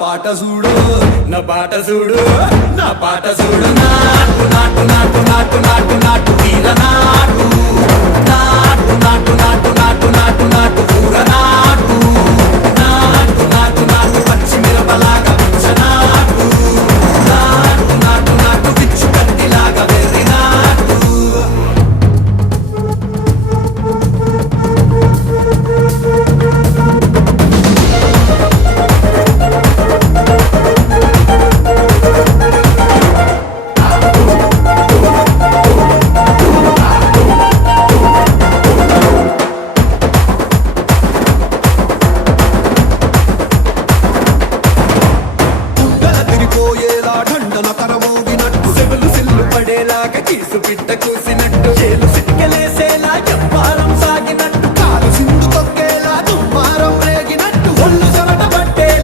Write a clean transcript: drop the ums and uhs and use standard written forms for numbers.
పాట చూడు నా పాట చూడు నా పాట చూడు నాటు నాటు నాటు నాటు నాటు నాటు తీర నాటు నాటు నాటు నాటు నాటు నాటు నాటు